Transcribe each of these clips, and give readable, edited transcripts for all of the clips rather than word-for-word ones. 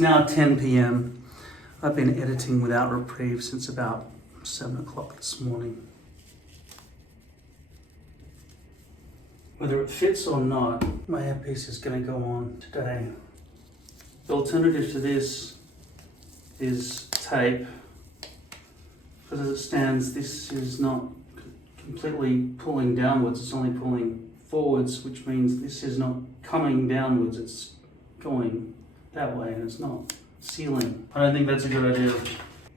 now 10 p.m. I've been editing without reprieve since about 7 o'clock this morning. Whether it fits or not, my hairpiece is going to go on today. The alternative to this is tape. Because as it stands, this is not completely pulling downwards, it's only pulling forwards, which means this is not coming downwards, it's going that way and it's not sealing. I don't think that's a good idea.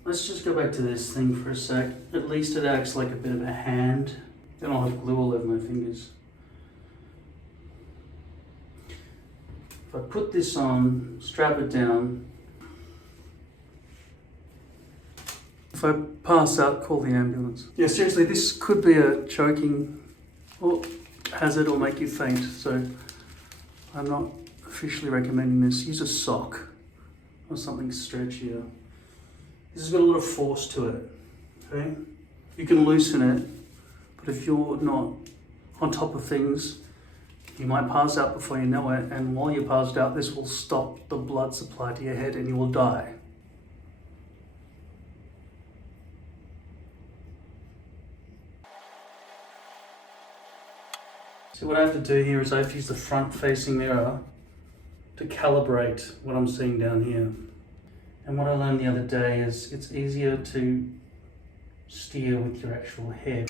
Let's just go back to this thing for a sec. At least it acts like a bit of a hand. Then I'll have glue all over my fingers. If I put this on, strap it down. If I pass out, call the ambulance. Yeah, seriously, this could be a choking or hazard or make you faint, so I'm not officially recommending this. Use a sock or something stretchier. This has got a lot of force to it, okay? You can loosen it, but if you're not on top of things, you might pass out before you know it, and while you're passed out, this will stop the blood supply to your head and you will die. So what I have to do here is I have to use the front-facing mirror to calibrate what I'm seeing down here. And what I learned the other day is it's easier to steer with your actual hair.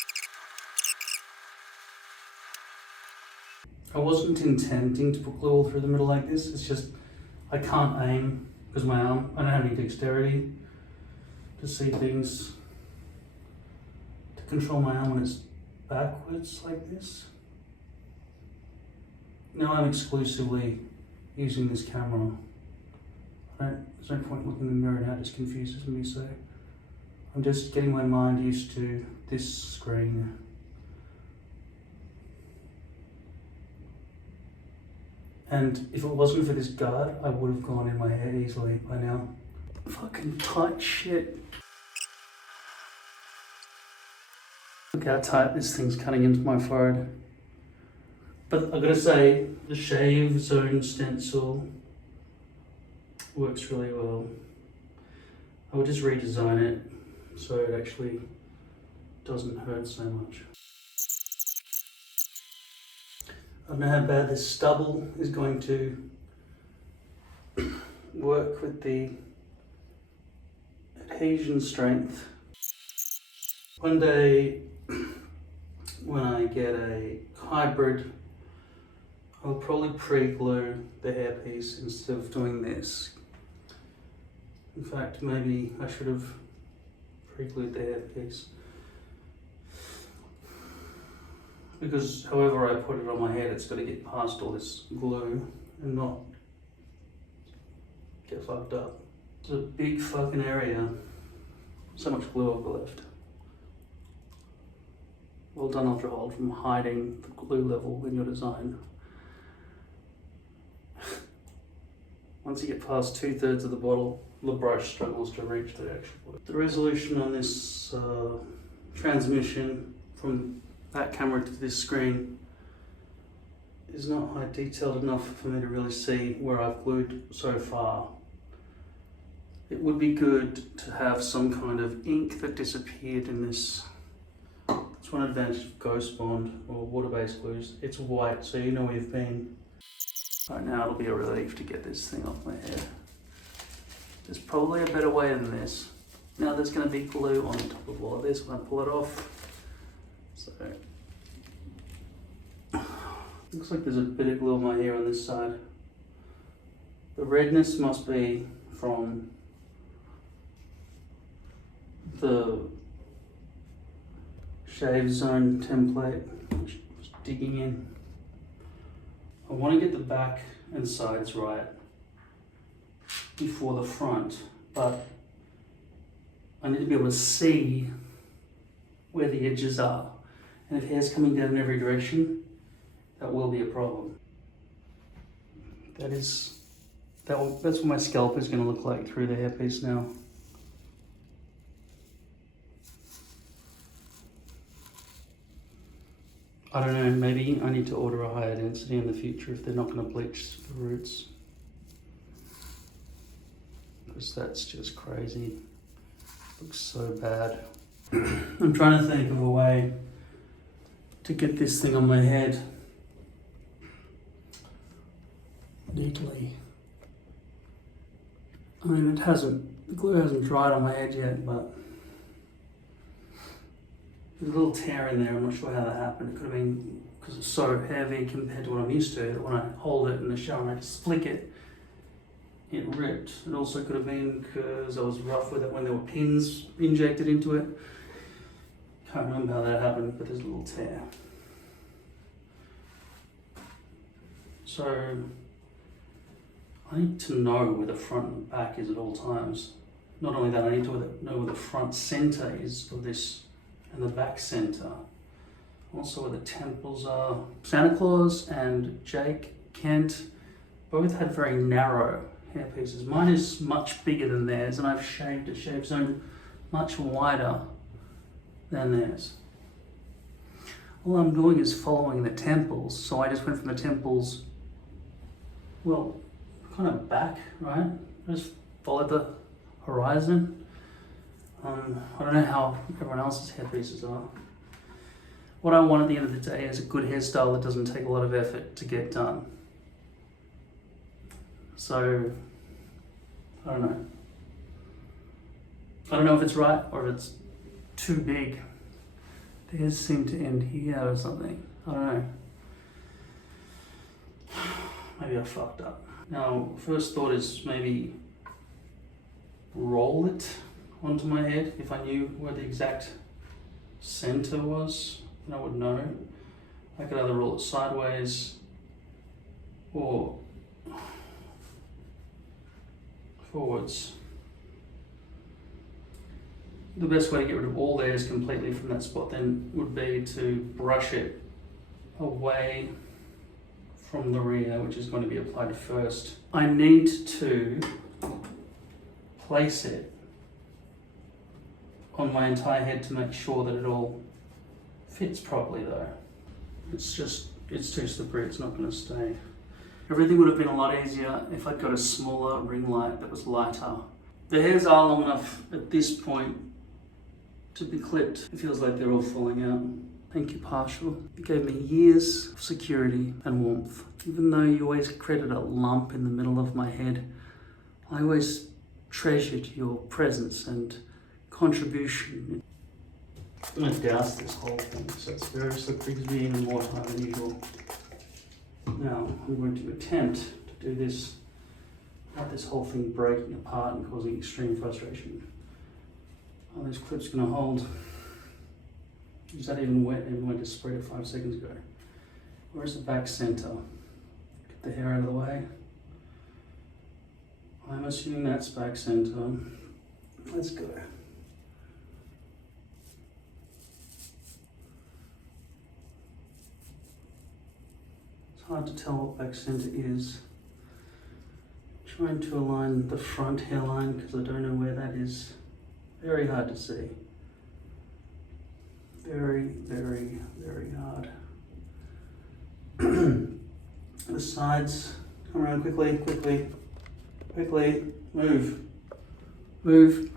I wasn't intending to put glue all through the middle like this, it's just I can't aim because my arm, I don't have any dexterity to see things, to control my arm when it's backwards like this. Now I'm exclusively using this camera. There's no point looking in the mirror now, it just confuses me, so I'm just getting my mind used to this screen. And if it wasn't for this guard, I would have gone in my head easily by now. Fucking tight shit. Look how tight this thing's cutting into my forehead. But I've got to say, the shave zone STENCIL works really well. I would just redesign it so it actually doesn't hurt so much. I don't know how bad this stubble is going to work with the adhesion strength. One day when I get a hybrid, I'll probably pre-glue the hairpiece instead of doing this. In fact, maybe I should have pre-glued the hairpiece. Because however I put it on my head, it's got to get past all this glue and not get fucked up. It's a big fucking area. So much glue I've got left. Well done, Ultrahold, from hiding the glue level in your design. Once you get past 2/3 of the bottle, the brush struggles to reach the actual. The resolution on this transmission from that camera to this screen is not high detailed enough for me to really see where I've glued so far. It would be good to have some kind of ink that disappeared in this. That's one advantage of Ghost Bond or water-based glues. It's white, so you know where you've been. Right now it'll be a relief to get this thing off my hair. There's probably a better way than this. Now there's going to be glue on top of all of this when I pull it off. So, looks like there's a bit of glue on my hair on this side. The redness must be from the shave zone template, which was digging in. I want to get the back and sides right before the front, but I need to be able to see where the edges are. And if hair's coming down in every direction, that will be a problem. That's what my scalp is going to look like through the hairpiece now. I don't know, maybe I need to order a higher density in the future if they're not going to bleach the roots. because that's just crazy. Looks so bad. I'm trying to think of a way to get this thing on my head neatly. I mean, the glue hasn't dried on my head yet, but there's a little tear in there. I'm not sure how that happened. It could have been because it's so heavy compared to what I'm used to, that when I hold it in the shower and I just flick it, it ripped. It also could have been because I was rough with it when there were pins injected into it. Can't remember how that happened, but there's a little tear. So I need to know where the front and back is at all times. Not only that, I need to know where the front center is of this and the back center. Also where the temples are. Santa Claus and Jake Kent both had very narrow hairpieces. Mine is much bigger than theirs, and I've shaved a shave zone much wider than theirs. All I'm doing is following the temples, so I just went from the temples, well, kind of back, right? I just followed the horizon. I don't know how everyone else's hairpieces are. What I want at the end of the day is a good hairstyle that doesn't take a lot of effort to get done. So, I don't know. I don't know if it's right or if it's too big. Theirs seem to end here or something. I don't know. Maybe I fucked up. Now, first thought is maybe roll it onto my head. If I knew where the exact center was, then I would know. I could either roll it sideways or forwards. The best way to get rid of all layers completely from that spot then would be to brush it away from the rear, which is going to be applied first. I need to place it on my entire head to make sure that it all fits properly though. It's too slippery, it's not going to stay. Everything would have been a lot easier if I'd got a smaller ring light that was lighter. The hairs are long enough at this point to be clipped. It feels like they're all falling out. Thank you, Partial. You gave me years of security and warmth. Even though you always created a lump in the middle of my head, I always treasured your presence and contribution. I'm going to douse this whole thing so it's very slippery, gives me even more time than usual. Now, I'm going to attempt to do this without this whole thing breaking apart and causing extreme frustration. Are these clips going to hold? Is that even wet? Even went to spread it 5 seconds ago. Where's the back center? Get the hair out of the way. I'm assuming that's back center. Let's go. It's hard to tell what back center is. Trying to align the front hairline because I don't know where that is. Very hard to see. Very, very, very hard. The sides, come around quickly, quickly, quickly, move, move.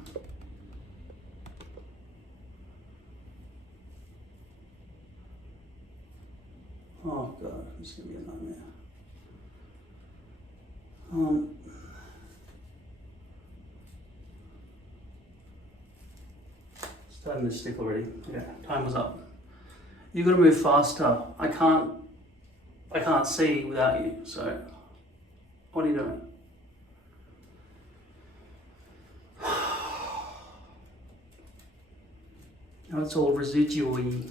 Oh God, this is gonna be a nightmare. Starting to stick already. Okay, time was up. You gotta move faster. I can't see without you, so what are you doing? Now it's all residual-y.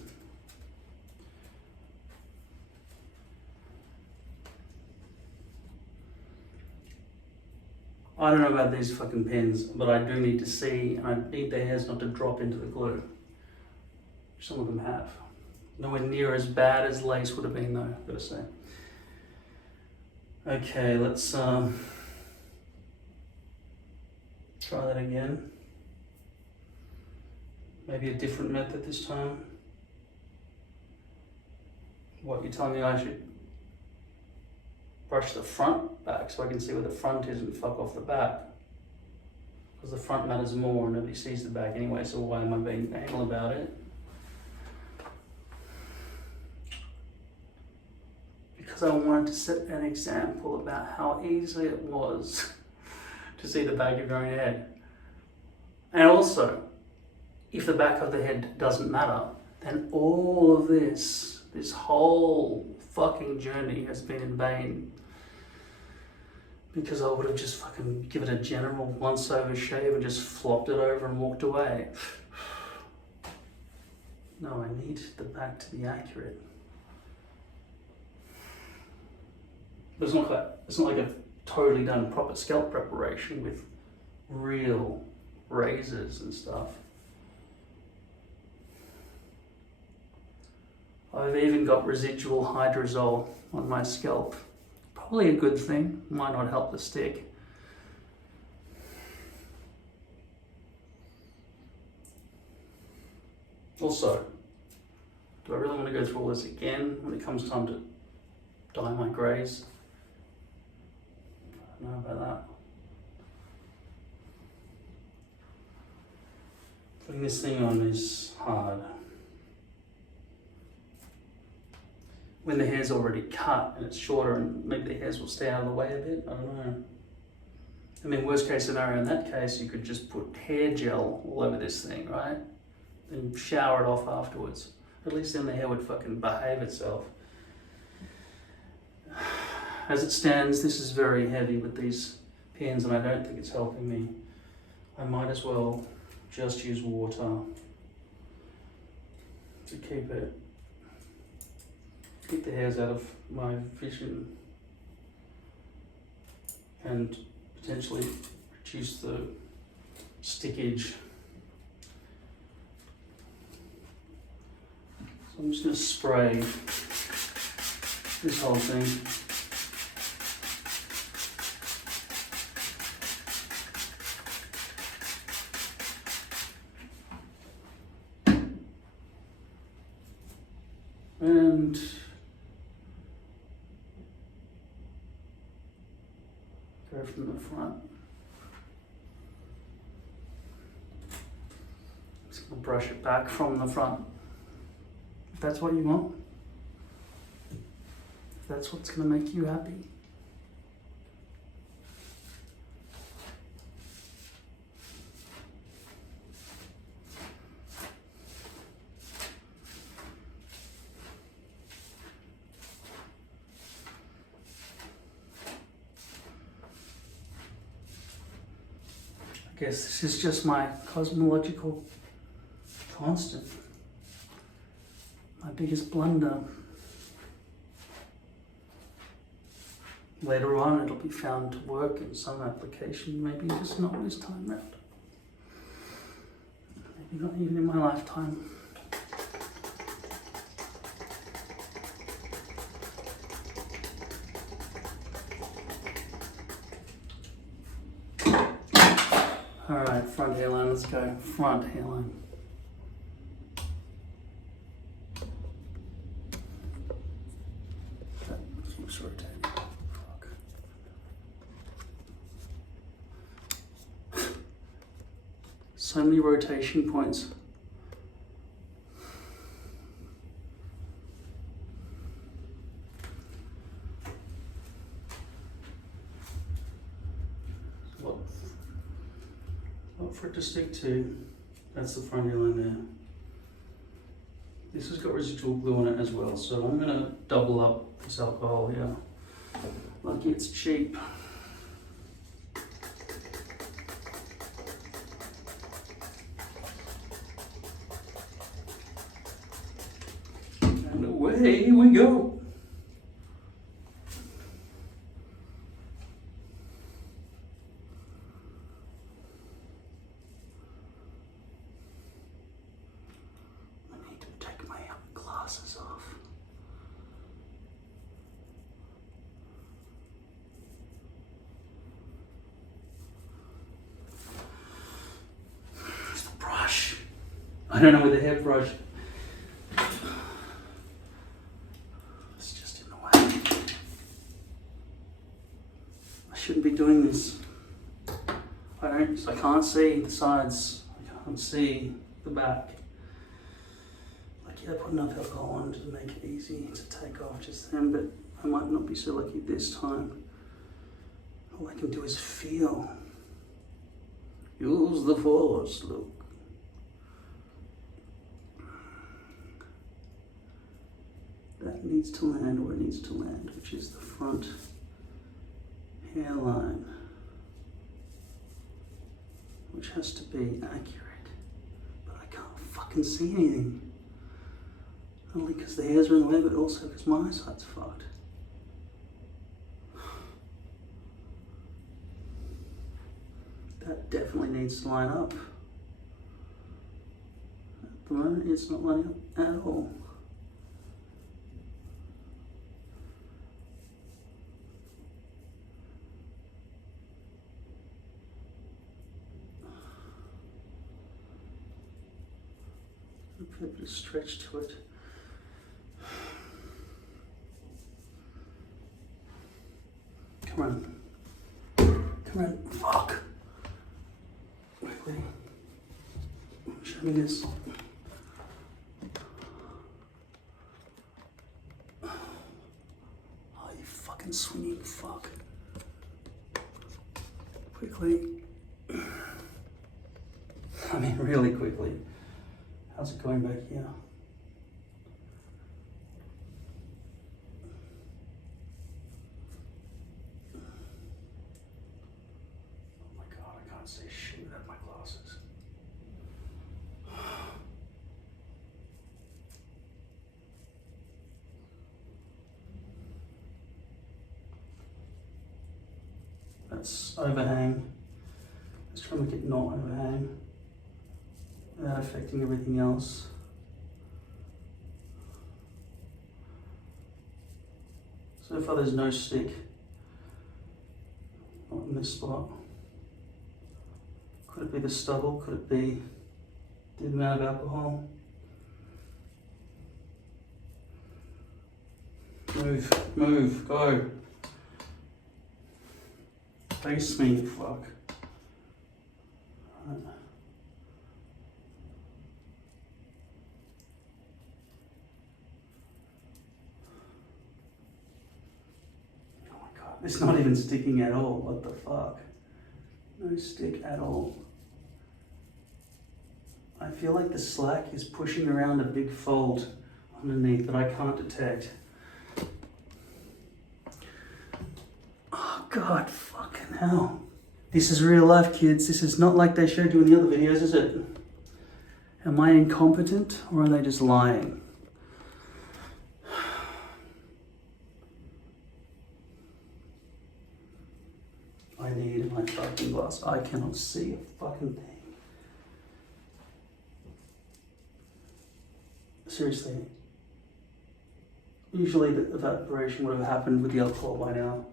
I don't know about these fucking pens, but I do need to see, and I need the hairs not to drop into the glue. Some of them have. Nowhere near as bad as lace would have been though, I've got to say. Okay, let's try that again. Maybe a different method this time. What, you're telling me I should brush the front back so I can see where the front is and fuck off the back? because the front matters more and nobody sees the back anyway, so why am I being anal about it? Because I wanted to set an example about how easy it was to see the back of your own head. And also, if the back of the head doesn't matter, then all of this whole fucking journey has been in vain. Because I would have just fucking given a general once over shave and just flopped it over and walked away. No, I need the back to be accurate. But it's not like I've totally done proper scalp preparation with real razors and stuff. I've even got residual hydrosol on my scalp. Probably a good thing, might not help the stick. Also, do I really want to go through all this again when it comes time to dye my greys? I don't know about that. Putting this thing on is hard. When the hair's already cut and it's shorter and maybe the hairs will stay out of the way a bit, I don't know. I mean, worst case scenario in that case, you could just put hair gel all over this thing, right? And shower it off afterwards. At least then the hair would fucking behave itself. As it stands, this is very heavy with these pins and I don't think it's helping me. I might as well just use water to keep the hairs out of my vision and potentially reduce the stickage. So I'm just going to spray this whole thing. And go from the front. Just going to brush it back from the front. If that's what you want. If that's what's going to make you happy. I guess this is just my cosmological constant. My biggest blunder. Later on it'll be found to work in some application, maybe just not this time round. Maybe not even in my lifetime. Alright, front hairline, let's go. Front hairline. That keeps rotating. Fuck. So many rotation points. For it to stick to, that's the front hairline there. This has got residual glue on it as well, so I'm going to double up this alcohol here. Lucky it's cheap. And away we go. I don't know with the hairbrush. It's just in the way. I shouldn't be doing this. I can't see the sides, I can't see the back. Like, yeah, I put enough alcohol on to make it easy to take off just then, but I might not be so lucky this time. All I can do is feel. Use the force, Luke. That needs to land where it needs to land, which is the front hairline, which has to be accurate, but I can't fucking see anything. Not only because the hairs are in the way, but also because my eyesight's fucked. That definitely needs to line up. At the moment, it's not lining up at all. Put a bit of stretch to it. Come on. Come on. Fuck. Quickly. Show me this. Oh, you fucking swinging fuck. Quickly. I mean, really quickly. How's it going back here? Oh my god, I can't see shit without my glasses. That's overhang. Let's try and make it not overhang without affecting everything else. So far there's no stick, not in this spot. Could it be the stubble? Could it be the amount of alcohol? Move, move, go. Face me, fuck. Right. It's not even sticking at all, what the fuck? No stick at all. I feel like the slack is pushing around a big fold underneath that I can't detect. Oh god, fucking hell. This is real life, kids. This is not like they showed you in the other videos, is it? Am I incompetent or are they just lying? I need my fucking glass. I cannot see a fucking thing. Seriously. Usually the evaporation would have happened with the alcohol by now.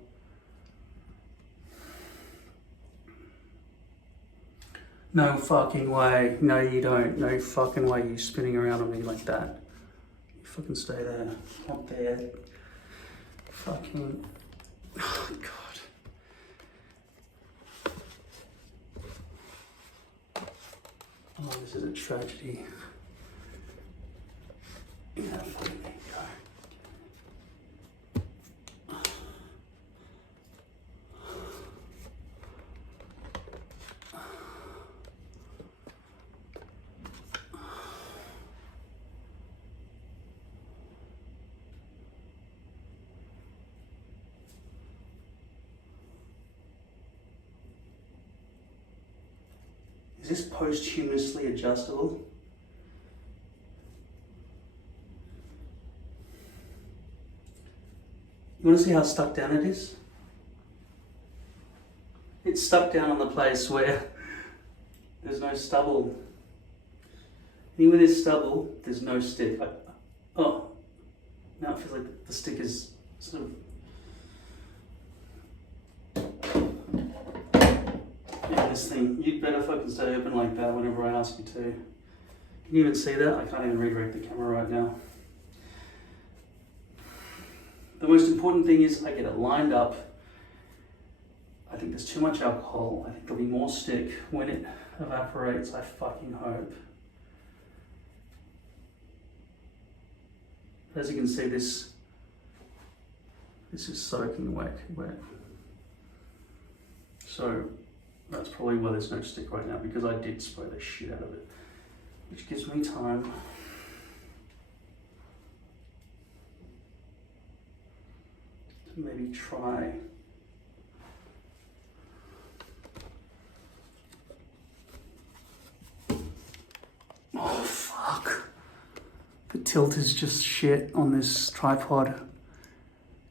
No fucking way. No, you don't. No fucking way you spinning around on me like that. You fucking stay there. Not there. Fucking... Oh, God. Oh, this is a tragedy. Yeah, fucking there you go. Is this posthumously adjustable? You want to see how stuck down it is? It's stuck down on the place where there's no stubble. Even with this stubble, there's no stick. Oh, now it feels like the stick is sort of... Yeah, this thing, you'd better fucking stay open like that whenever I ask you to. Can you even see that? I can't even redirect the camera right now. The most important thing is I get it lined up. I think there's too much alcohol. I think there'll be more stick when it evaporates, I fucking hope. As you can see, this is soaking wet. So that's probably why there's no stick right now, because I did spray the shit out of it, which gives me time to maybe try oh fuck. The tilt is just shit on this tripod.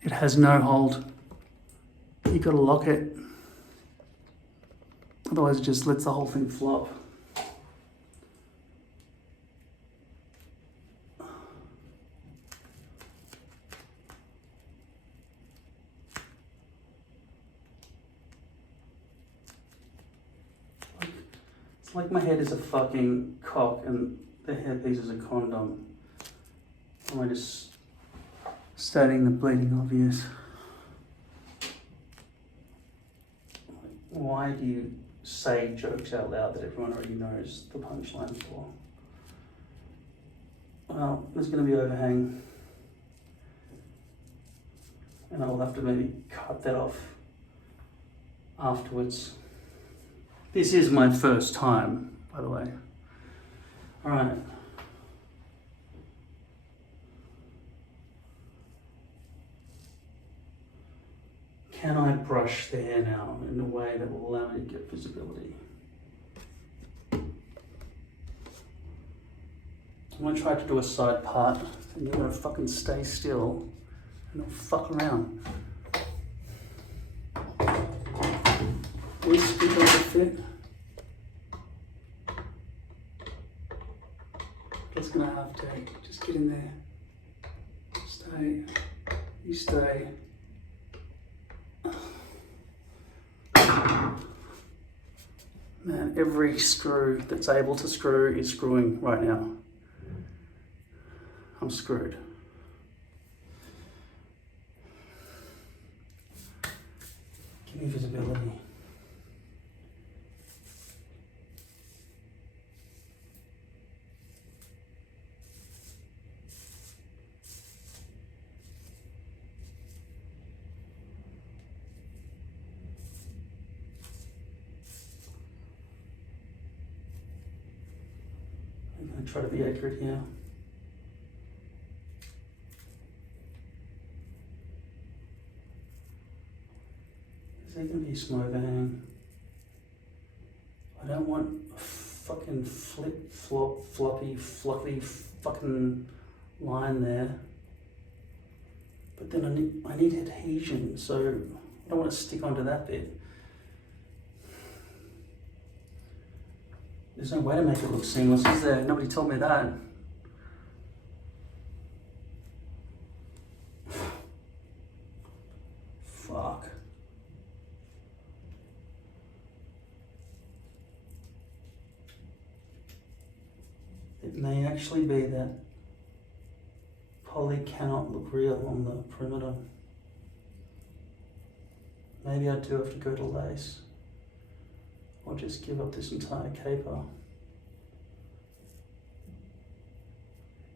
It has no hold. You gotta lock it. Otherwise it just lets the whole thing flop. It's like my head is a fucking cock and the hairpiece is a condom. Am I just stating the bleeding obvious? Why do you say jokes out loud that everyone already knows the punchline for? Well, there's going to be overhang, and I'll have to maybe cut that off afterwards. This is my first time, by the way. All right. Can I brush the hair now in a way that will allow me to get visibility? I'm going to try to do a side part, and you're going to fucking stay still and not fuck around. This doesn't fit. Just going to have to just get in there. Stay. You stay. Man, every screw that's able to screw is screwing right now. I'm screwed. Give me visibility. I'm going to try to be accurate here. Is there going to be some overhang? I don't want a fucking floppy, fluffy fucking line there. But then I need adhesion, so I don't want to stick onto that bit. There's no way to make it look seamless, is there? Nobody told me that. Fuck. It may actually be that poly cannot look real on the perimeter. Maybe I do have to go to lace. Or just give up this entire caper.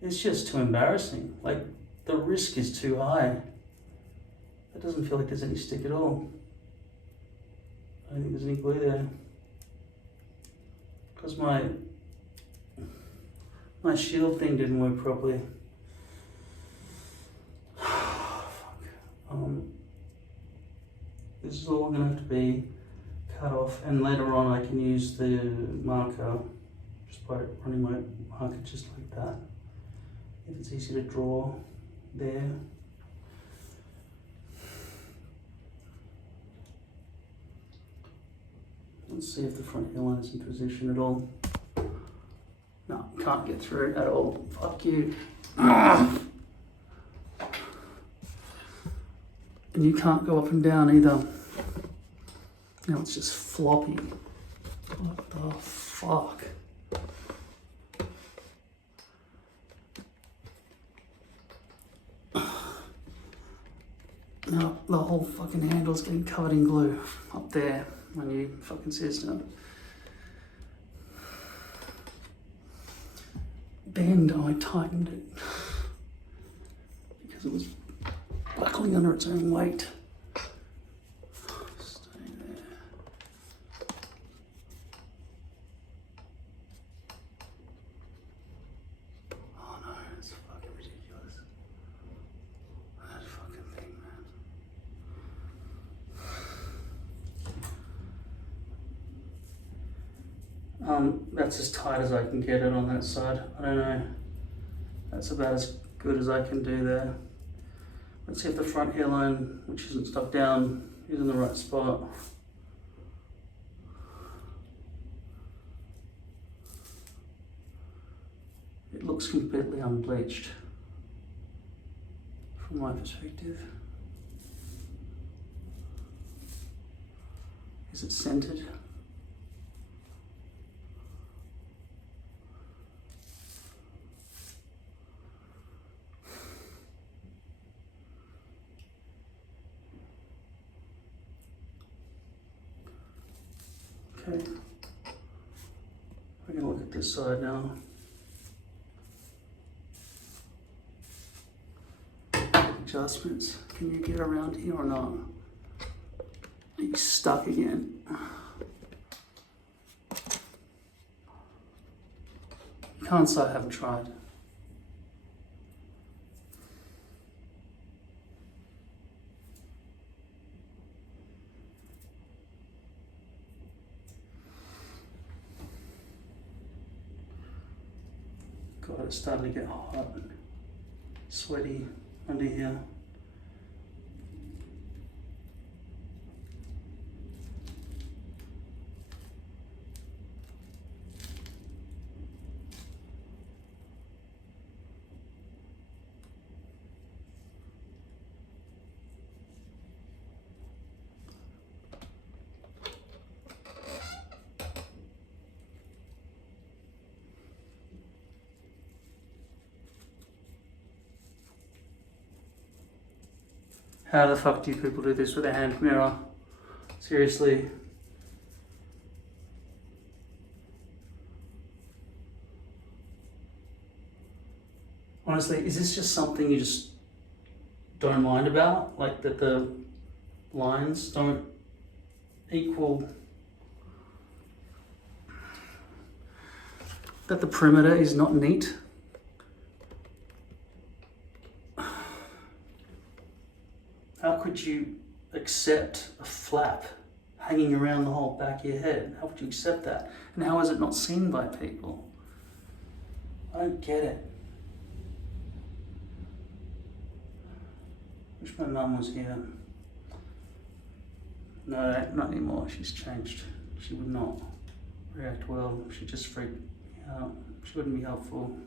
It's just too embarrassing. Like, the risk is too high. It doesn't feel like there's any stick at all. I don't think there's any glue there. Because my shield thing didn't work properly. Fuck. This is all gonna have to be cut off, and later on I can use the marker just by running my marker just like that. If it's easy to draw there. Let's see if the front hairline is in position at all. No, can't get through it at all. Fuck you. And you can't go up and down either. Now it's just floppy. What the fuck? No. the whole fucking handle's getting covered in glue up there when you fucking system. Then I tightened it because it was buckling under its own weight. Stay there. Oh no, it's fucking ridiculous. That fucking thing, man. That's as tight as I can get it on that side. I don't know. That's about as good as I can do there. Let's see if the front hairline, which isn't stuck down, is in the right spot. It looks completely unbleached from my perspective. Is it centered? Okay, we're going to look at this side now. Adjustments. Can you get around here or not? Are you stuck again? You can't say I haven't tried. God, it's starting to get hot and sweaty under here. How the fuck do you people do this with a hand mirror? Seriously. Honestly, is this just something you just don't mind about? Like that the lines don't equal, that the perimeter is not neat? How could you accept a flap hanging around the whole back of your head? How would you accept that? And how is it not seen by people? I don't get it. Wish my mum was here. No, not anymore. She's changed. She would not react well. She'd just freak me out. She wouldn't be helpful.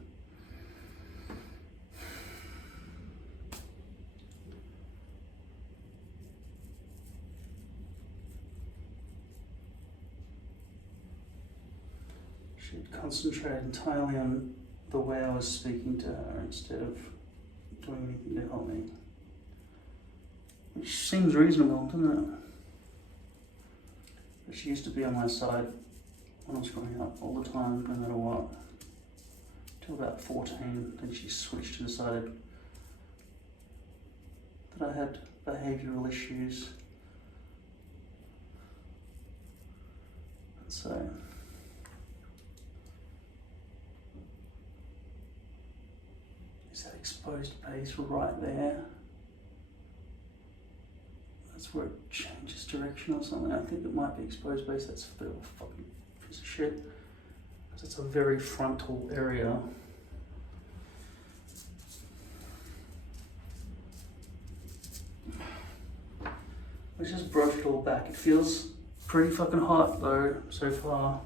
She'd concentrate entirely on the way I was speaking to her instead of doing anything to help me. Which seems reasonable, doesn't it? But she used to be on my side when I was growing up all the time, no matter what. Till about 14, then she switched and decided that I had behavioural issues. And so is that exposed base right there? That's where it changes direction or something. I think it might be exposed base. That's a bit of a fucking piece of shit. Because it's a very frontal area. Let's just brush it all back. It feels pretty fucking hot though, so far.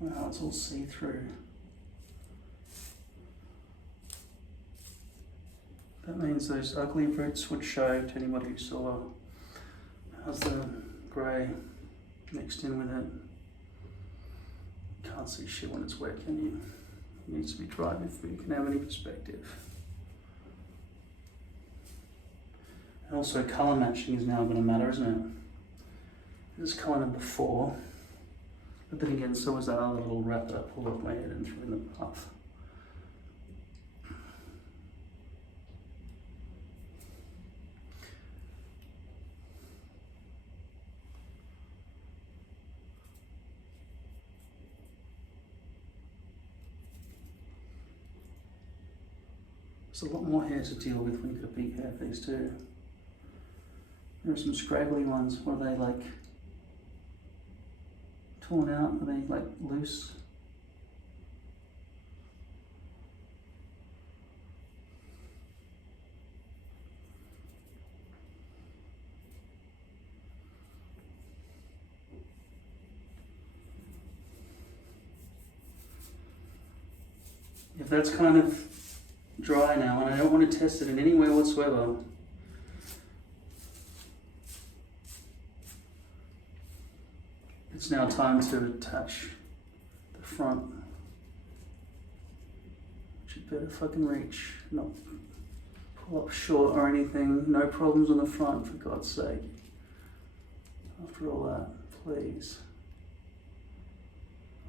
Wow, it's all see-through. That means those ugly roots would show to anybody who saw. How's the grey mixed in with it? Can't see shit when it's wet, can you? It needs to be dry before you can have any perspective. And also colour matching is now going to matter, isn't it? This is colour number 4. But then again, so was that other little wrap that I pulled off my head and threw in the bath. There's a lot more hair to deal with when you've got a big hair piece too. There are some scraggly ones. What are they like? Torn out? Are they like loose? If that's kind of dry now and I don't want to test it in any way whatsoever, it's now time to attach the front. Should better fucking reach, not pull up short or anything. No problems on the front, for God's sake. After all that, please.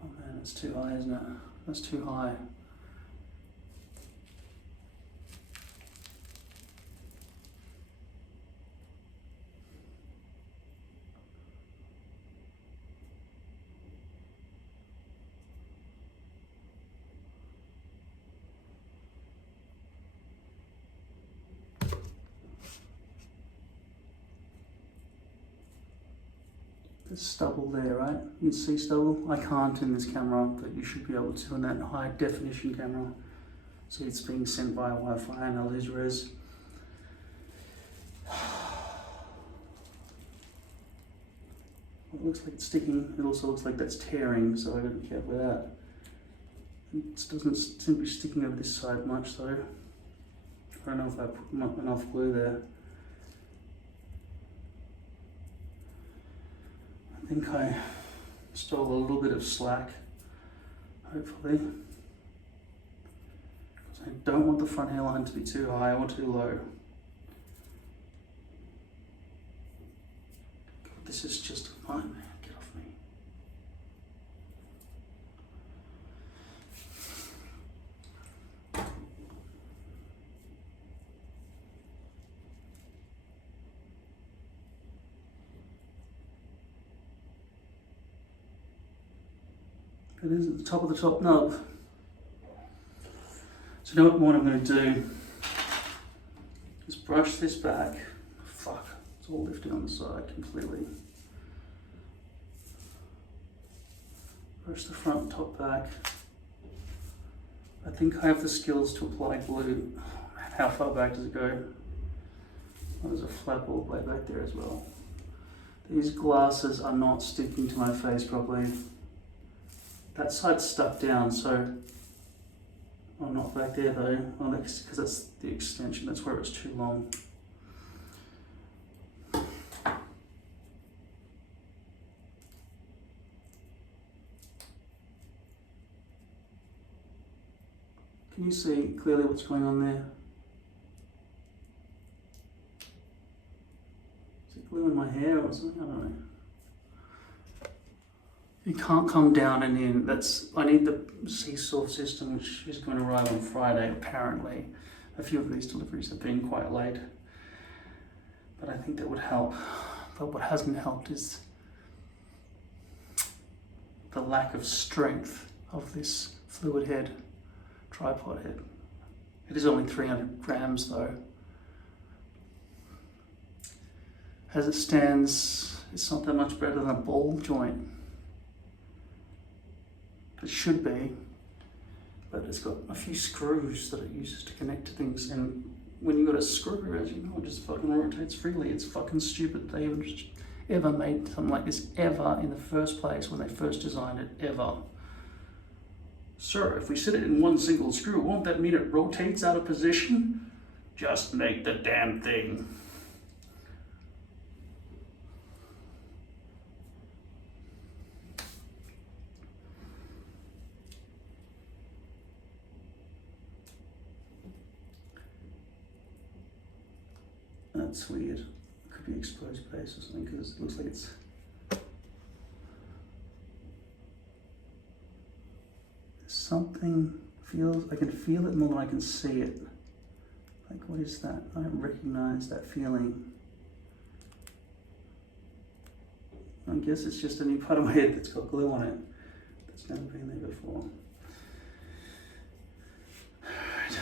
Oh man, it's too high, isn't it? That's too high. There's stubble there, right? You can see stubble. I can't in this camera, but you should be able to in that high definition camera. See, it's being sent via Wi-Fi and all these res. It looks like it's sticking. It also looks like that's tearing, so I gotta be careful with that. It doesn't seem to be sticking over this side much, though. I don't know if I put enough glue there. I think I stole a little bit of slack, hopefully. Because I don't want the front hairline to be too high or too low. God, this is just a nightmare. Get off me. It is at the top of the top nub. So now what I'm going to do is brush this back. Fuck, it's all lifted on the side completely. Brush the front, top, back. I think I have the skills to apply glue. How far back does it go? Oh, there's a flap all the way back there as well. These glasses are not sticking to my face properly. That side's stuck down, so I'm not back there though. Well, that's because that's the extension. That's where it was too long. Can you see clearly what's going on there? Is it glue in my hair or something? I don't know. It can't come down and in. I need the seesaw system, which is going to arrive on Friday, apparently. A few of these deliveries have been quite late. But I think that would help. But what hasn't helped is the lack of strength of this fluid head, tripod head. It is only 300 grams though. As it stands, it's not that much better than a ball joint. It should be, but it's got a few screws that it uses to connect to things, and when you've got a screw, as you know, it just fucking rotates freely. It's fucking stupid they ever made something like this ever in the first place when they first designed it, ever. Sir, if we sit it in one single screw, won't that mean it rotates out of position? Just make the damn thing. That's weird. It could be exposed base or something because it looks like it's... Something feels, I can feel it more than I can see it. Like, what is that? I don't recognize that feeling. I guess it's just a new part of my head that's got glue on it. That's never been there before. Alright.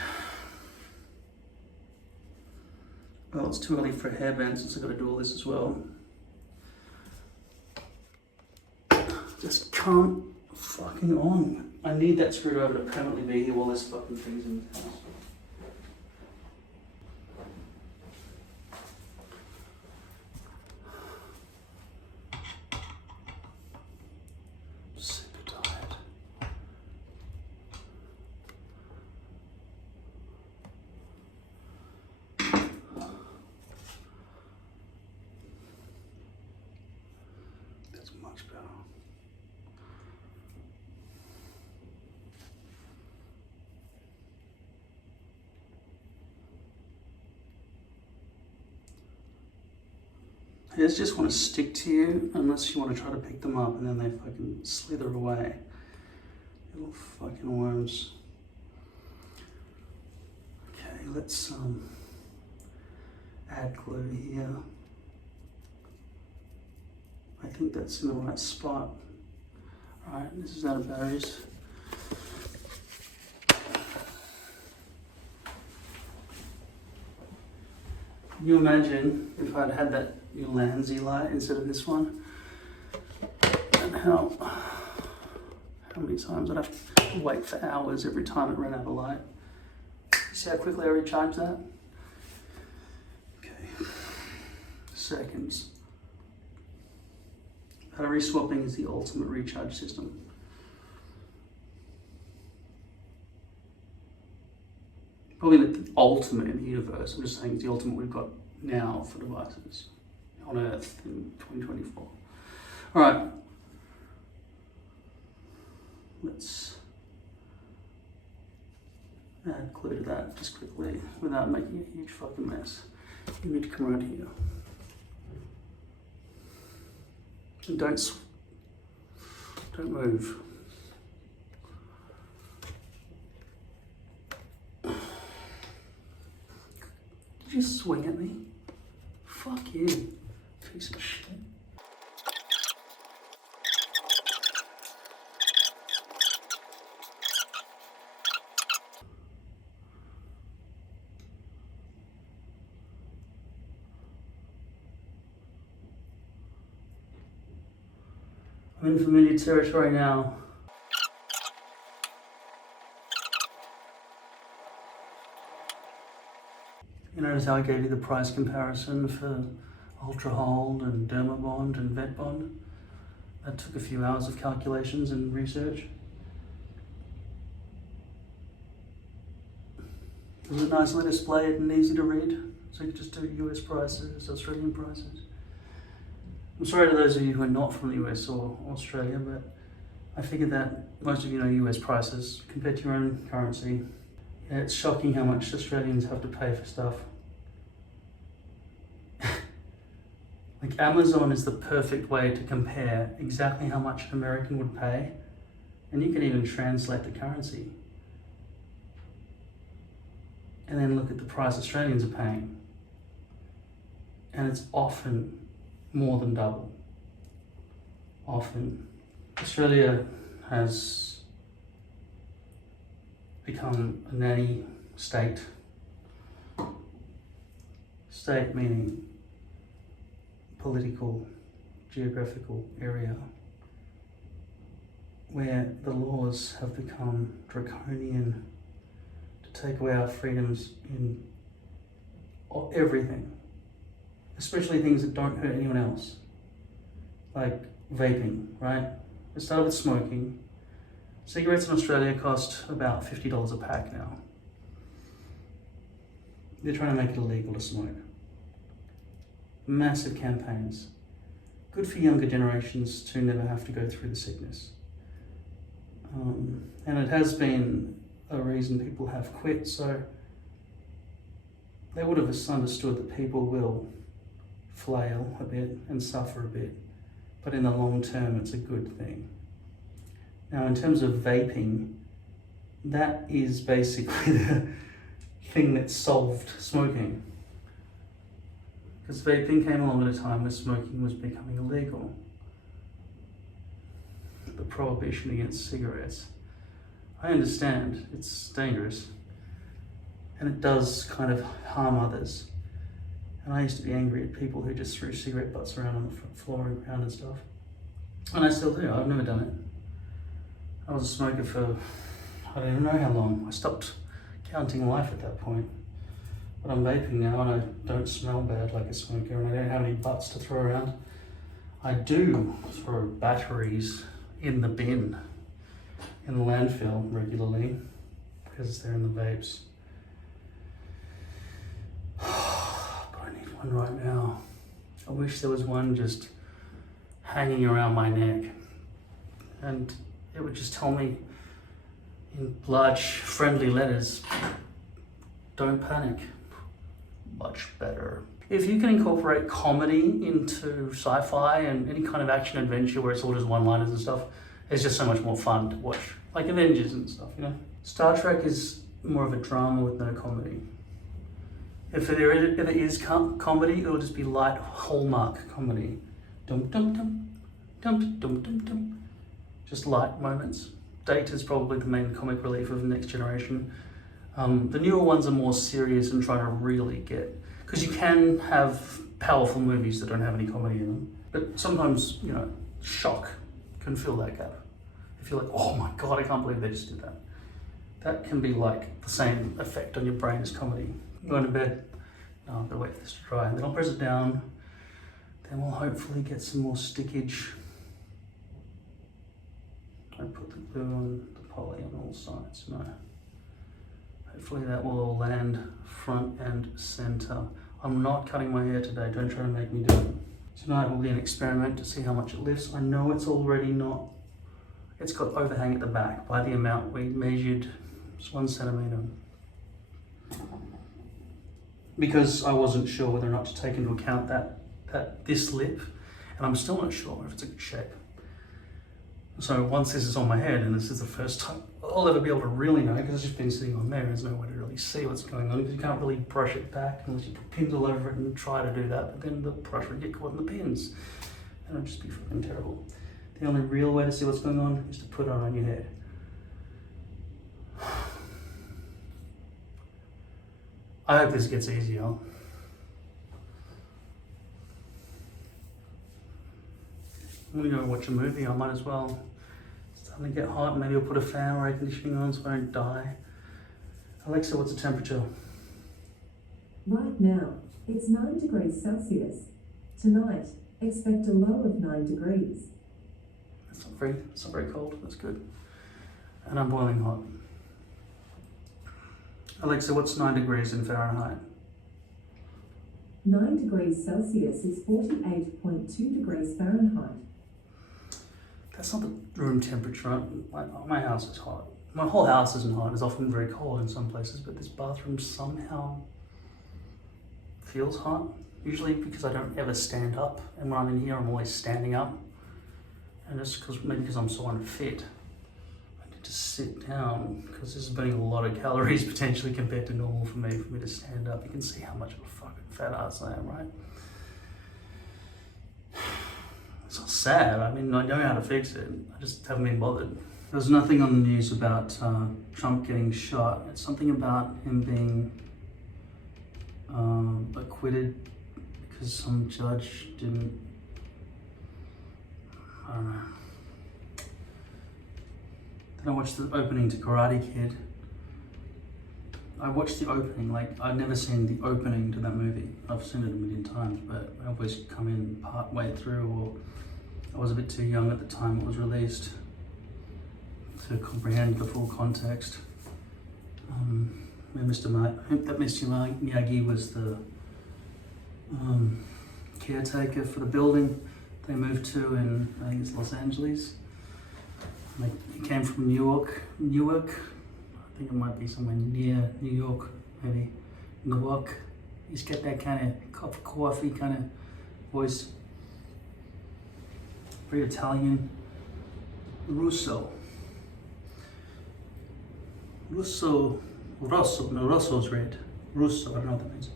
Well, it's too early for a hairband since I've got to do all this as well. Just can't fucking on. I need that screwdriver to permanently be here while there's fucking things in the house. Super tired. That's much better. Hairs just want to stick to you unless you want to try to pick them up and then they fucking slither away. Little fucking worms. Okay, let's add glue here. I think that's in the right spot. Alright, this is out of batteries. Can you imagine if I'd had that Lanzi light instead of this one? And how many times I'd have to wait for hours every time it ran out of light. See how quickly I recharge that? Okay, seconds. Battery swapping is the ultimate recharge system. Probably the ultimate in the universe. I'm just saying it's the ultimate we've got now for devices on Earth in 2024. All right, let's add glue to that just quickly without making a huge fucking mess. You need to come around here. And don't move. Did you swing at me? Fuck you, piece of shit. I'm in familiar territory now. You notice how I gave you the price comparison for Ultra Hold and Dermabond and Vetbond? That took a few hours of calculations and research. Was it nicely displayed and easy to read? So you could just do US prices, Australian prices. I'm sorry to those of you who are not from the US or Australia, but I figured that most of you know US prices compared to your own currency. Yeah, it's shocking how much Australians have to pay for stuff. Like Amazon is the perfect way to compare exactly how much an American would pay, and you can even translate the currency. And then look at the price Australians are paying. And it's often more than double. Often. Australia has become a nanny state. State meaning political, geographical area where the laws have become draconian to take away our freedoms in everything, especially things that don't hurt anyone else, like vaping, right? It started with smoking, Cigarettes in Australia cost about $50 a pack now. They're trying to make it illegal to smoke. Massive campaigns. Good for younger generations to never have to go through the sickness. And it has been a reason people have quit, so they would have understood that people will flail a bit and suffer a bit, but in the long term it's a good thing. Now in terms of vaping, that is basically the thing that solved smoking. Because vaping came along at a time where smoking was becoming illegal. The prohibition against cigarettes. I understand, it's dangerous. And it does kind of harm others. And I used to be angry at people who just threw cigarette butts around on the floor and ground and stuff. And I still do, I've never done it. I was a smoker for, I don't even know how long. I stopped counting life at that point. But I'm vaping now and I don't smell bad like a smoker and I don't have any butts to throw around. I do throw batteries in the bin, in the landfill regularly, because they're in the vapes. But I need one right now. I wish there was one just hanging around my neck and it would just tell me in large friendly letters, don't panic, much better. If you can incorporate comedy into sci-fi and any kind of action adventure where it's all just one-liners and stuff, it's just so much more fun to watch. Like Avengers and stuff, you know? Star Trek is more of a drama with no comedy. If there is comedy, it'll just be light Hallmark comedy. Dum dum dum, dum dum dum dum. Just light moments. Data is probably the main comic relief of the next generation. The newer ones are more serious and trying to really get, because you can have powerful movies that don't have any comedy in them, but sometimes, you know, shock can fill that gap. If you're like, oh my God, I can't believe they just did that. That can be like the same effect on your brain as comedy. Going to bed, no, I've got to wait for this to dry, then I'll press it down, then we'll hopefully get some more stickage. I put the glue on the poly on all sides, no. Hopefully that will all land front and center. I'm not cutting my hair today, don't try to make me do it. Tonight will be an experiment to see how much it lifts. I know it's already not, it's got overhang at the back by the amount we measured, it's 1 centimeter. Because I wasn't sure whether or not to take into account this lip, and I'm still not sure if it's a good shape. So once this is on my head, and this is the first time I'll ever be able to really know, because it's just been sitting on there, there's no way to really see what's going on, because you can't really brush it back unless you put pins all over it and try to do that, but then the brush would get caught in the pins, and it would just be fucking terrible. The only real way to see what's going on is to put it on your head. I hope this gets easier. I'm gonna go watch a movie, I might as well. It's starting to get hot, maybe I'll put a fan or air conditioning on so I don't die. Alexa, what's the temperature? Right now, it's 9 degrees Celsius. Tonight, expect a low of 9 degrees. It's not very cold, that's good. And I'm boiling hot. Alexa, what's 9 degrees in Fahrenheit? 9 degrees Celsius is 48.2 degrees Fahrenheit. That's not the room temperature. My house is hot. My whole house isn't hot. It's often very cold in some places, but this bathroom somehow feels hot. Usually because I don't ever stand up, and when I'm in here, I'm always standing up. And just maybe because I'm so unfit, I need to sit down because this is burning a lot of calories potentially compared to normal for me to stand up. You can see how much of a fucking fat ass I am, right? It's not sad. I mean, I know how to fix it. I just haven't been bothered. There's nothing on the news about Trump getting shot. It's something about him being acquitted because some judge didn't, I don't know. Then I watched the opening to Karate Kid. I watched the opening, like I'd never seen the opening to that movie. I've seen it a million times, but I always come in part way through, or I was a bit too young at the time it was released. to comprehend the full context. Mr. Miyagi was the caretaker for the building they moved to in, I think it's Los Angeles. He came from Newark. I think it might be somewhere near New York, maybe Newark. He's got that kind of cup of coffee kind of voice. Very Italian. Russo's red. Russo, I don't know what that means.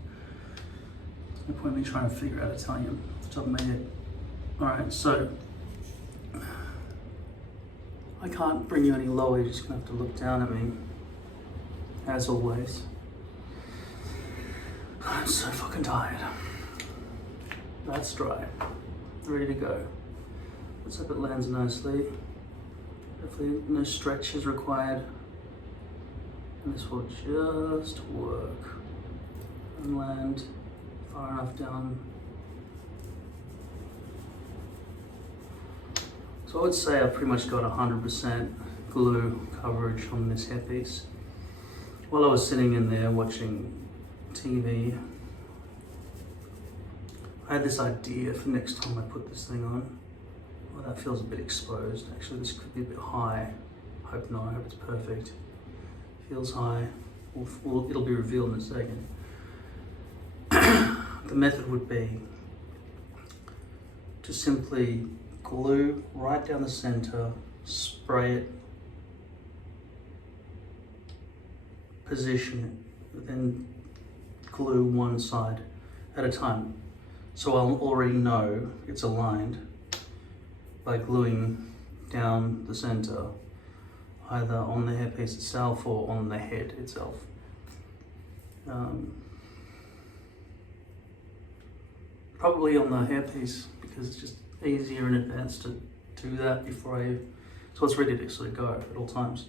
No point in me trying to figure out Italian off the top of my head. Alright, so I can't bring you any lower, you're just gonna have to look down at me. As always. I'm so fucking tired. That's dry. Ready to go. Let's hope it lands nicely. Hopefully no stretch is required. And this will just work. And land far enough down. So I would say I've pretty much got 100% glue coverage on this hairpiece. While I was sitting in there watching TV, I had this idea for next time I put this thing on. Well, that feels a bit exposed. Actually, this could be a bit high. Hope not, I hope it's perfect. Feels high. It'll be revealed in a second. The method would be to simply glue right down the center, spray it, position it, then glue one side at a time. So I'll already know it's aligned by gluing down the center, either on the hairpiece itself or on the head itself. Probably on the hairpiece, because it's just easier in advance to do that before so it's ready to sort of go at all times.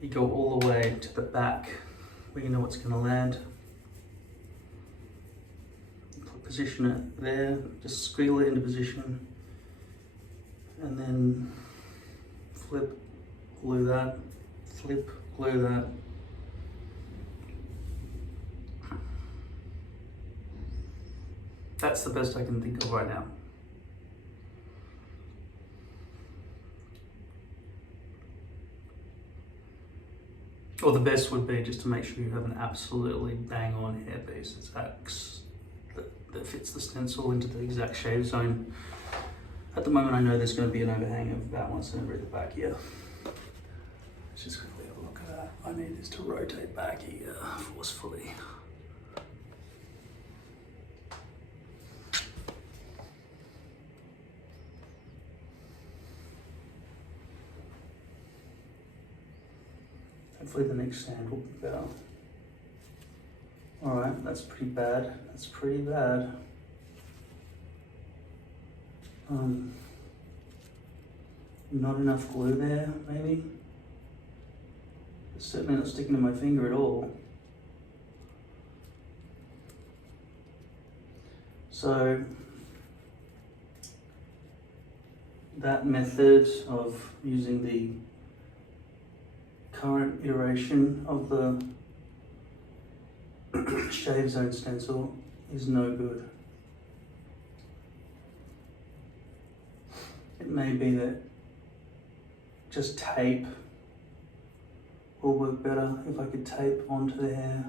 You go all the way to the back where you know it's going to land. Position it there, just squeal it into position, and then flip, glue that, flip, glue that. That's the best I can think of right now. Or the best would be just to make sure you have an absolutely bang on hairpiece. It's that fits the stencil into the exact shave zone. At the moment I know there's going to be an overhang of about 1 centimeter at the back here. Let's just quickly have a look at that. I need this to rotate back here forcefully. Hopefully the next sand will be better. Alright, that's pretty bad. That's pretty bad. Not enough glue there, maybe? It's certainly not sticking to my finger at all. So, that method of using the current iteration of the shave zone stencil is no good. It may be that just tape will work better if I could tape onto the hair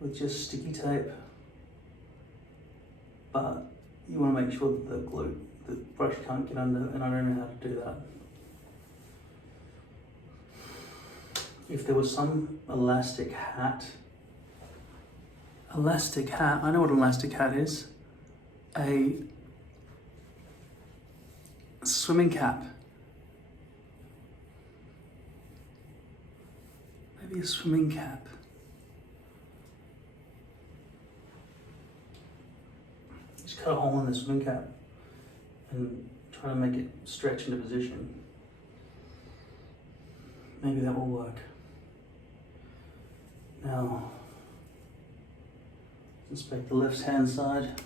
with just sticky tape, but you want to make sure that the brush can't get under, and I don't know how to do that. If there was some elastic hat, I know what an elastic hat is, a swimming cap, maybe a swimming cap. Just cut a hole in the swimming cap and try to make it stretch into position. Maybe that will work. Now, inspect the left hand side.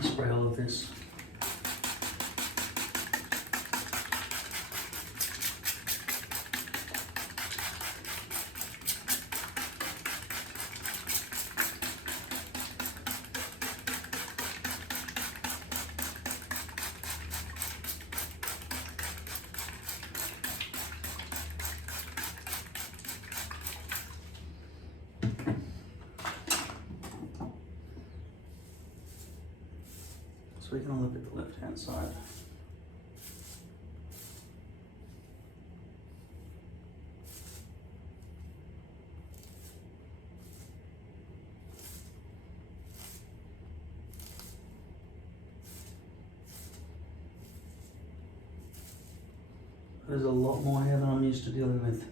going to spray all of this. So we can look at the left-hand side. There's a lot more hair than I'm used to dealing with.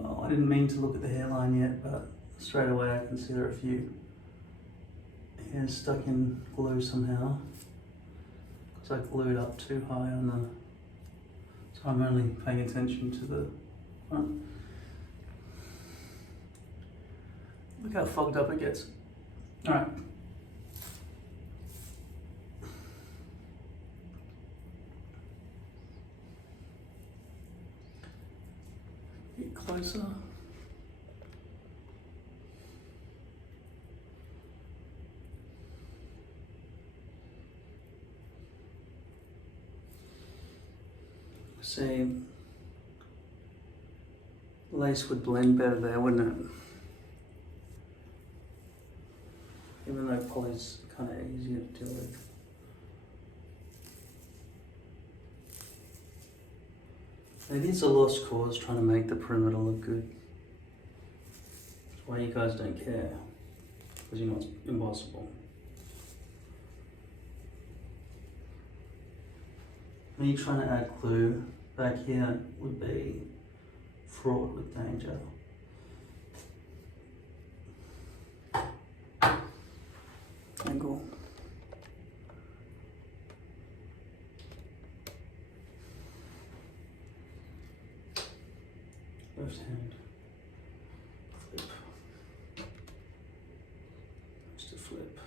Oh, I didn't mean to look at the hairline yet, but straight away I can see there are a few hairs stuck in glue somehow. Because I glued up too high on the, so I'm only paying attention to the front. Look how fogged up it gets. Alright. Get closer. See, lace would blend better there, wouldn't it? Even though poly's kind of easier to deal with. Maybe it's a lost cause trying to make the perimeter look good. That's why you guys don't care, because you know it's impossible. Me trying to add glue back here would be fraught with danger. Angle. Left hand. Flip. Just a flip.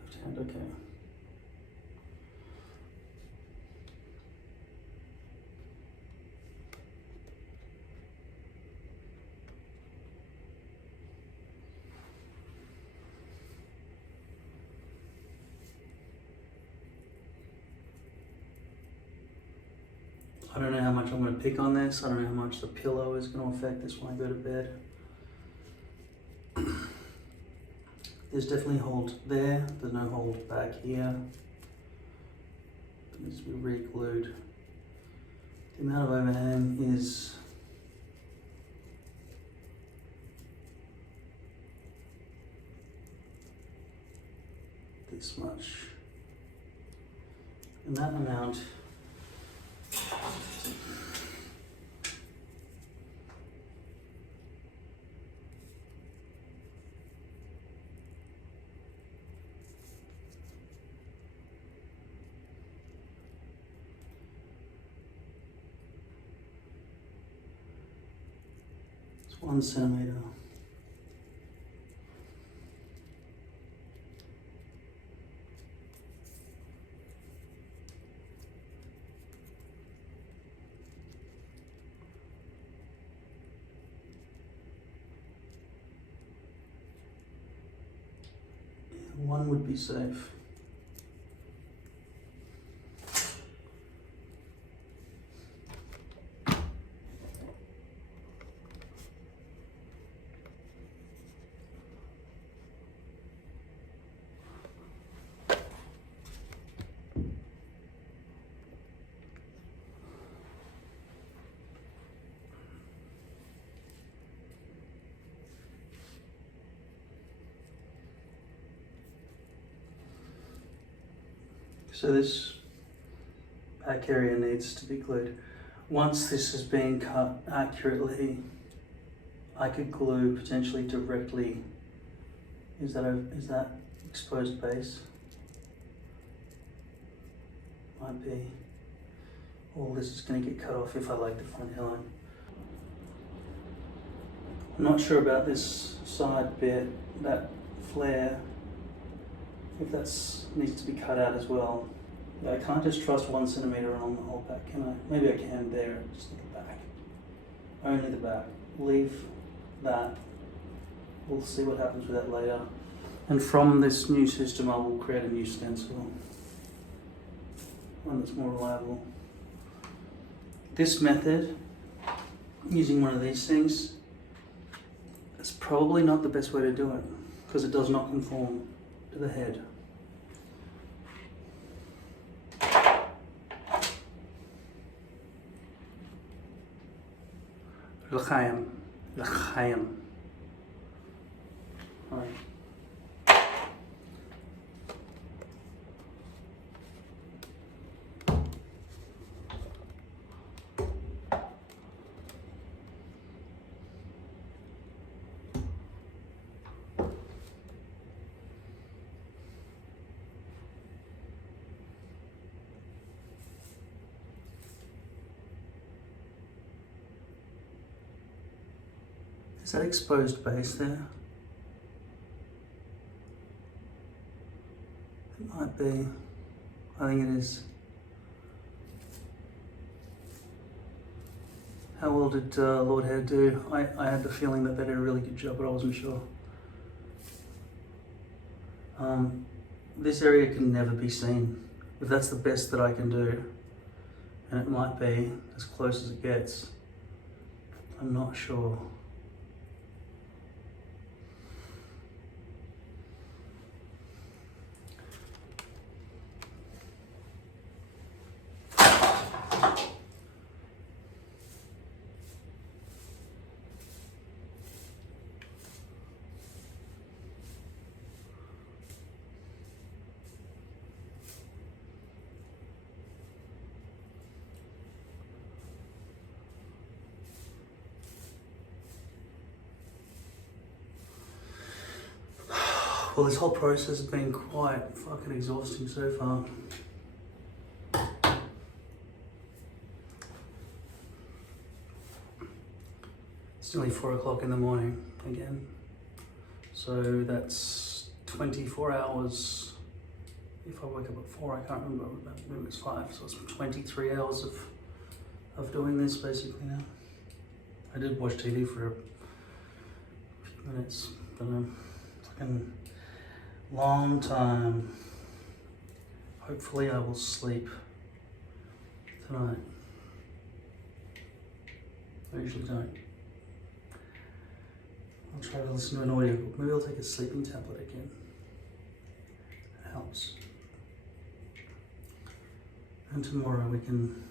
Left hand, okay. I don't know how much I'm going to pick on this. I don't know how much the pillow is going to affect this when I go to bed. There's definitely hold there. There's no hold back here. It needs to be re-glued. The amount of overhang is this much. And that amount it's 1 centimeter. One would be safe. So this back area needs to be glued. Once this has been cut accurately, I could glue potentially directly. Is that exposed base? Might be. All this is going to get cut off if I like the front hairline. I'm not sure about this side bit, that flare, if that needs to be cut out as well. I can't just trust 1 centimetre on the whole back, can I? Maybe I can there, just the back. Only the back. Leave that. We'll see what happens with that later. And from this new system, I will create a new stencil. One that's more reliable. This method, using one of these things, is probably not the best way to do it because it does not conform to the head. L'chaim. Right. Is that exposed base there? It might be. I think it is. How well did Lord Hair do? I had the feeling that they did a really good job, but I wasn't sure. This area can never be seen. If that's the best that I can do, and it might be as close as it gets, I'm not sure. Well, this whole process has been quite fucking exhausting so far. It's nearly 4 o'clock in the morning again. So that's 24 hours. If I wake up at 4, I can't remember, maybe it was 5. So it's 23 hours of doing this basically now. I did watch TV for a few minutes, but fucking long time. Hopefully I will sleep tonight. I usually don't. I'll try to listen to an audiobook. Maybe I'll take a sleeping tablet again. It helps. And tomorrow we can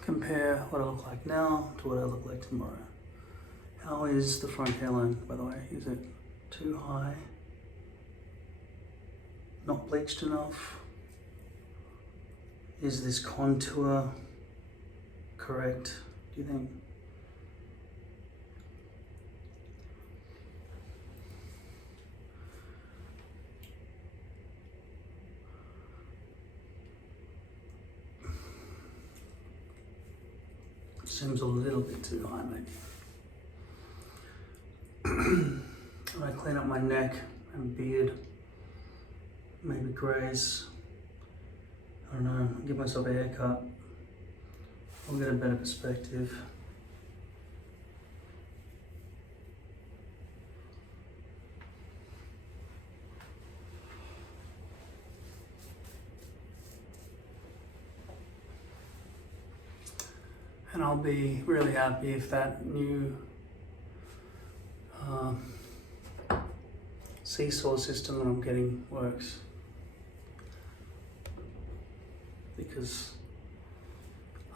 compare what I look like now to what I look like tomorrow. How is the front hairline, by the way? Is it too high? Not bleached enough? Is this contour correct, do you think? Seems a little bit too high, maybe. I clean up my neck and beard, maybe graze. I don't know, give myself a haircut. I'll get a better perspective. And I'll be really happy if that new seesaw system that I'm getting works, because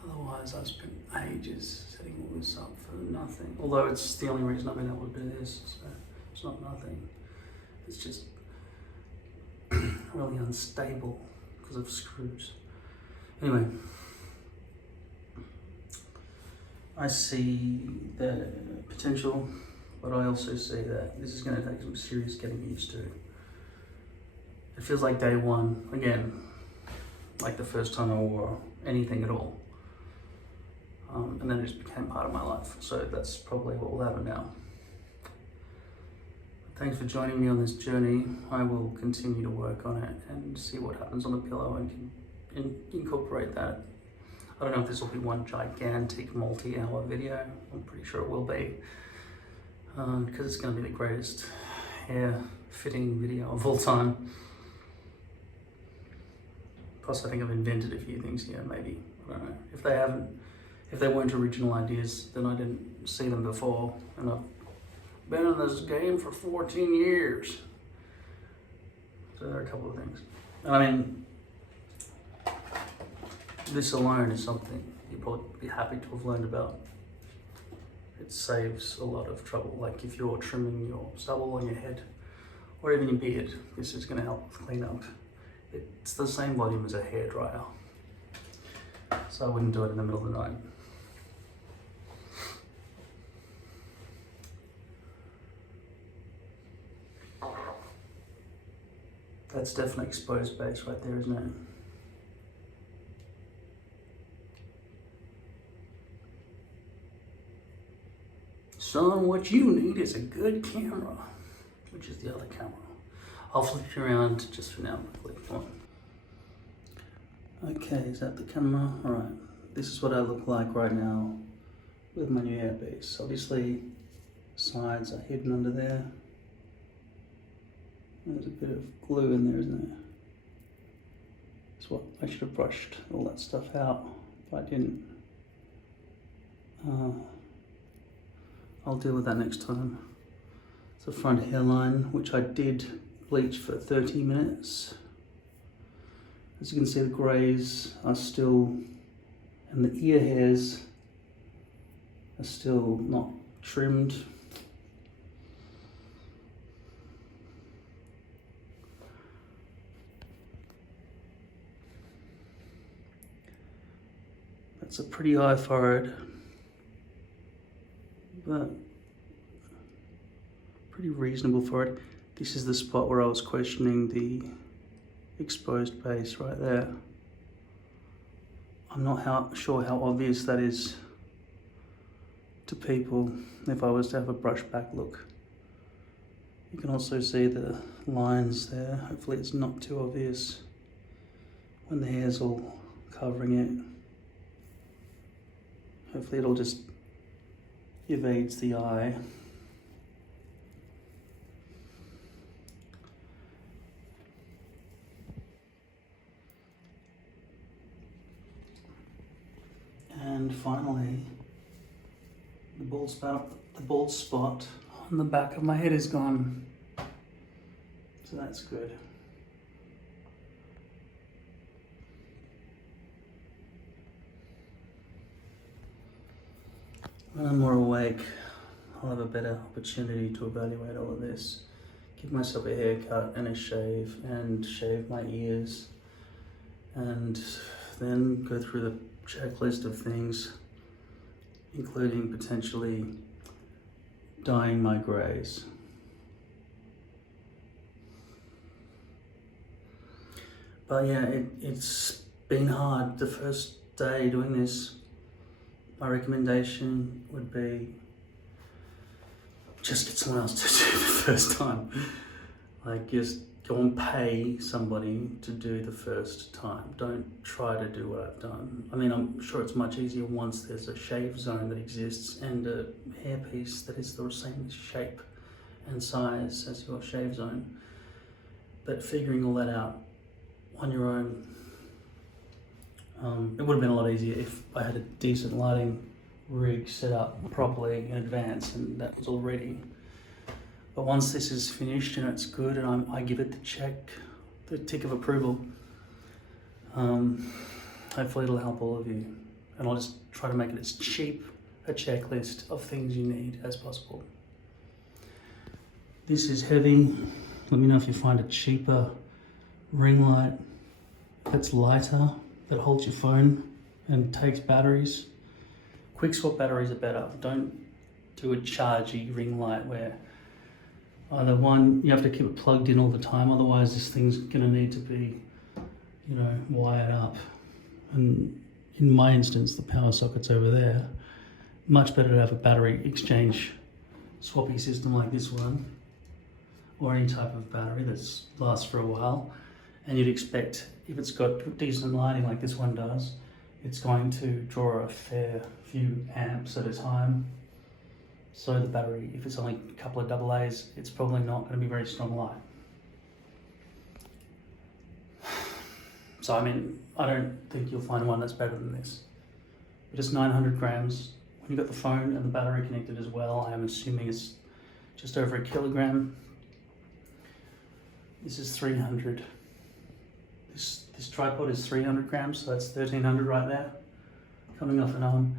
otherwise I've spent ages setting all this up for nothing. Although it's the only reason I've been able to do this, so it's not nothing. It's just really unstable because of screws. Anyway, I see the potential, but I also see that this is going to take some serious getting used to. It feels like day one, again, like the first time I wore anything at all. And then it just became part of my life. So that's probably what will happen now. Thanks for joining me on this journey. I will continue to work on it and see what happens on the pillow and incorporate that. I don't know if this will be one gigantic multi-hour video. I'm pretty sure it will be. Because it's going to be the greatest hair fitting video of all time. Plus I think I've invented a few things here, maybe. I don't know. If they weren't original ideas, then I didn't see them before. And I've been in this game for 14 years. So there are a couple of things. And I mean, this alone is something you'd probably be happy to have learned about. It saves a lot of trouble. Like if you're trimming your stubble on your head, or even your beard, this is going to help clean up. It's the same volume as a hairdryer. So I wouldn't do it in the middle of the night. That's definitely exposed base right there, isn't it? Son, what you need is a good camera. Which is the other camera. I'll flip you around just for now quickly. Come on. Okay, is that the camera? Alright. This is what I look like right now with my new hairpiece. Obviously, sides are hidden under there. There's a bit of glue in there, isn't there? That's what I should have brushed all that stuff out, but I didn't. I'll deal with that next time. It's a front hairline, which I did bleach for 30 minutes. As you can see, the greys are still, and the ear hairs are still not trimmed. That's a pretty high forehead, but pretty reasonable for it. This is the spot where I was questioning the exposed base right there. I'm not sure how obvious that is to people if I was to have a brush back look. You can also see the lines there. Hopefully it's not too obvious when the hair's all covering it. Hopefully it'll just evades the eye. And finally, the bald spot on the back of my head is gone. So that's good. When I'm more awake, I'll have a better opportunity to evaluate all of this. Give myself a haircut and a shave, and shave my ears, and then go through the checklist of things, including potentially dyeing my greys. But yeah, it's been hard. The first day doing this, my recommendation would be just get someone else to do the first time. Like, just go and pay somebody to do the first time. Don't try to do what I've done. I mean, I'm sure it's much easier once there's a shave zone that exists and a hairpiece that is the same shape and size as your shave zone. But figuring all that out on your own, it would have been a lot easier if I had a decent lighting rig set up properly in advance and that was all ready. But once this is finished and it's good and I give it the tick of approval, hopefully it'll help all of you. And I'll just try to make it as cheap a checklist of things you need as possible. This is heavy. Let me know if you find it cheaper ring light that's lighter, that holds your phone and takes batteries. Quick swap batteries are better. Don't do a chargy ring light where either one, you have to keep it plugged in all the time, otherwise this thing's gonna need to be, you know, wired up. And in my instance, the power socket's over there. Much better to have a battery exchange swappy system like this one, or any type of battery that lasts for a while. And you'd expect, if it's got decent lighting like this one does, it's going to draw a fair few amps at a time. So the battery, if it's only a couple of AA's, it's probably not going to be very strong light. So I mean, I don't think you'll find one that's better than this. But it's 900 grams. When you've got the phone and the battery connected as well, I'm assuming it's just over a kilogram. This is 300. This tripod is 300 grams, so that's 1300 right there, coming off an arm.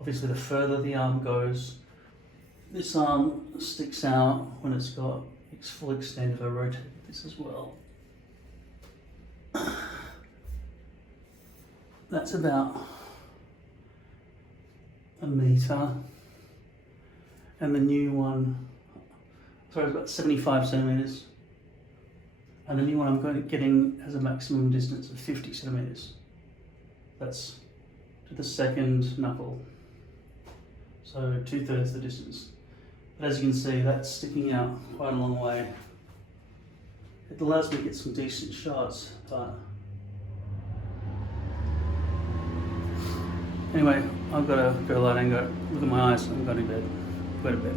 Obviously, the further the arm goes, this arm sticks out when it's got its full extent. If I rotate this as well, that's about a meter. And the new one, sorry, it's about 75 centimeters. And the new one I'm getting has a maximum distance of 50 centimeters. That's to the second knuckle. So 2/3 the distance. But as you can see, that's sticking out quite a long way. It allows me to get some decent shots, but anyway, I've got to go light and go look at my eyes. I'm going to bed. Go to bed.